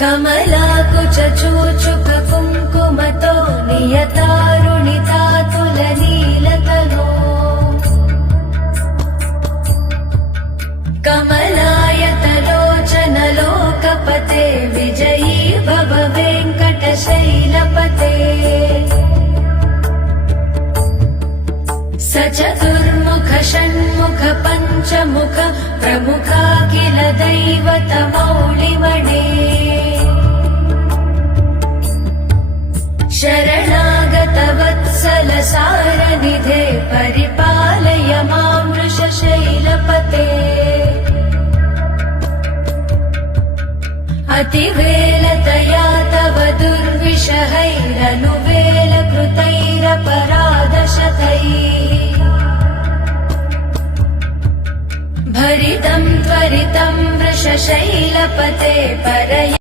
कमलाकुचूचुक कुङ्कुमतो नियतारुणितातुलनीलतनो कमलायतलोचनलोकपते विजयी भव वेङ्कटशैलपते सचतुर्मुख षण्मुख पञ्चमुख प्रमुखा किल दैवतमौलिमणे शरणागतवत्सल सारनिधे परिपालय मां वृषशैलपते अतिवेलतया तव दुर्विषहैरनुवेलकृतैरपराधशतैः भरितं त्वरितं वृषशैलपते परय